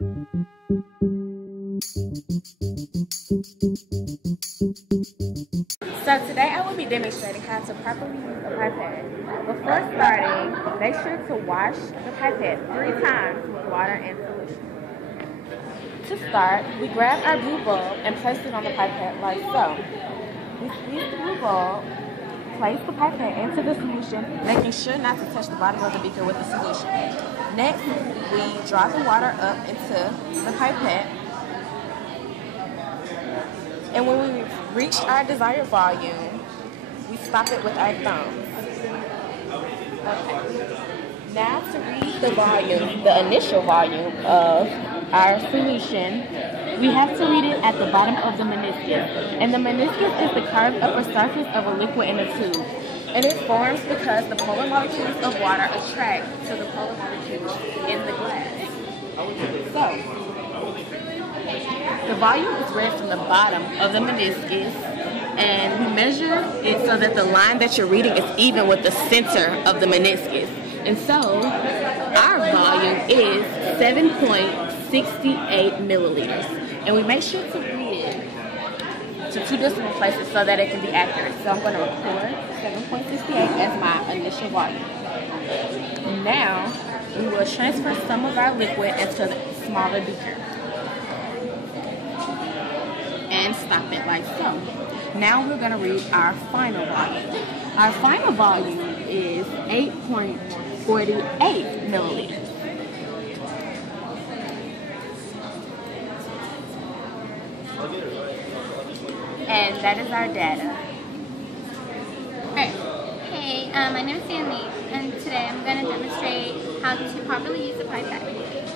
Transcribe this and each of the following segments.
So today I will be demonstrating how to properly use a pipette. Before starting, make sure to wash the pipette 3 times with water and solution. To start, we grab our blue bulb and place it on the pipette like so. We squeeze the blue bulb, place the pipette into the solution, making sure not to touch the bottom of the beaker with the solution. Next, we draw the water up into the pipette. And when we reach our desired volume, we stop it with our thumbs. Okay. Now to read the volume, the initial volume of our solution, we have to read it at the bottom of the meniscus. And the meniscus is the curved upper surface of a liquid in a tube. And it forms because the polar molecules of water attract to the polar molecules in the glass. So, the volume is read from the bottom of the meniscus, and we measure it so that the line that you're reading is even with the center of the meniscus. And so, our volume is 7.68 milliliters. And we make sure to read it to 2 decimal places so that it can be accurate. So I'm going to record 7.68 as my initial volume. Now, we will transfer some of our liquid into the smaller beaker. And stop it like so. Now we're going to read our final volume. Our final volume is 8.48 milliliters. And that is our data. Alright. Hey, my name is Sandy, and today I'm going to demonstrate how to properly use a pipette.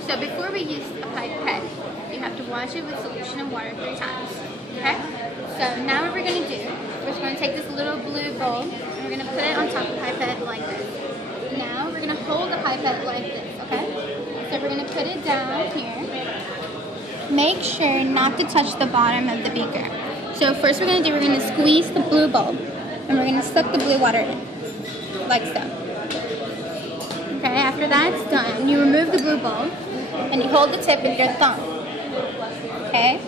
So before we use a pipette, you have to wash it with solution of water 3 times. Okay? So now what we're going to do, we're just going to take this little blue bowl, and we're going to put it on top of the pipette like this. Now we're going to hold the pipette like this, okay? So we're going to put it down here. Make sure not to touch the bottom of the beaker. So first we're going to squeeze the blue bulb, and we're going to suck the blue water in, like so. Okay, after that's done, you remove the blue bulb, and you hold the tip with your thumb. Okay?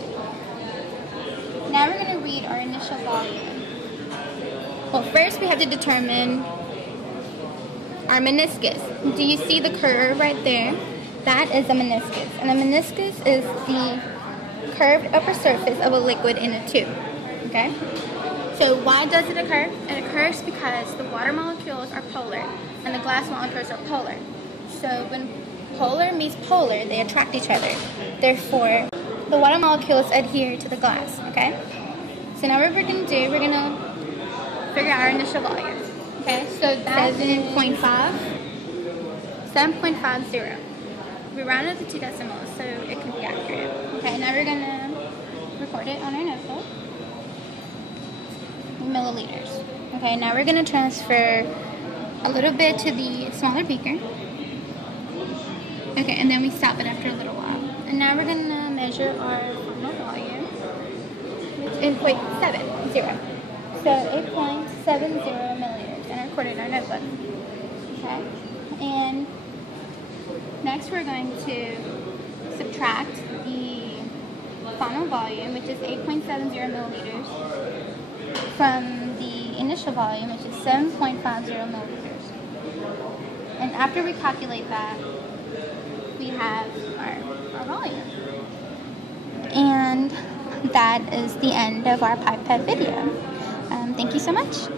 Now we're going to read our initial volume. Well, first we have to determine our meniscus. Do you see the curve right there? That is a meniscus. And a meniscus is the curved upper surface of a liquid in a tube. Okay? So why does it occur? It occurs because the water molecules are polar and the glass molecules are polar. So when polar meets polar, they attract each other. Therefore, the water molecules adhere to the glass. Okay? So now what we're going to do, we're going to figure out our initial volume. Okay? So that's 7.50. We rounded to 2 decimals so it can be accurate. Okay, now we're going to record it on our notebook. Milliliters. Okay, now we're going to transfer a little bit to the smaller beaker. Okay, and then we stop it after a little while. And now we're going to measure our final volume. It's 8.70. So 8.70 milliliters. And I recorded our notebook. Okay, and next we're going to subtract the final volume, which is 8.70 milliliters, from the initial volume, which is 7.50 milliliters. And after we calculate that, we have our volume. And that is the end of our pipette video. Thank you so much.